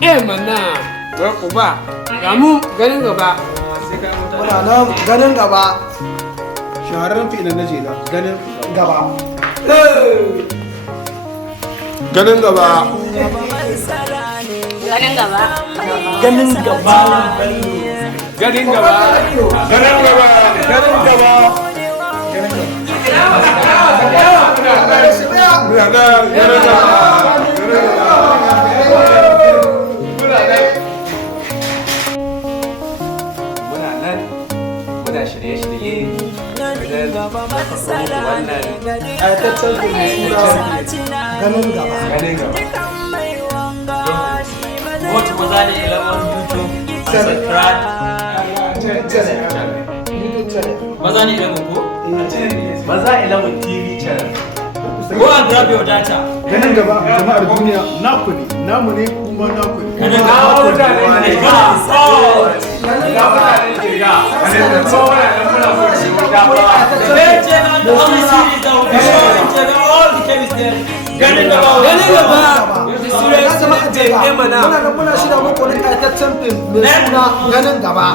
mana ga uba ga mu ganin gaba muna nan ganin gaba shahararren fi'ilin na jela ganin gaba ganin gaba Ganin gaba. ganin gaba ganin gaba ganin gaba ganin gaba muna nan muna shirye-shirye wannan ƙayataccen ganin gaba ganin gaba Watch maza ne 11 YouTube and subscribe. Maza ne 11 ko? maza 11 TV channel Go and grab your data. ganin gaba jama'ar duniya naku ne namu ne kuma naku ne Ganin na gaba. mutane ne ga ga mutane ne ga ganin da kowa da muna so shi da ba Their channel, the only series that will be showing channel, all the chemistry there. Ganin gaba. ganin gaba muna nan muna shirya muku wani ƙayataccen fim mai suna ganin gaba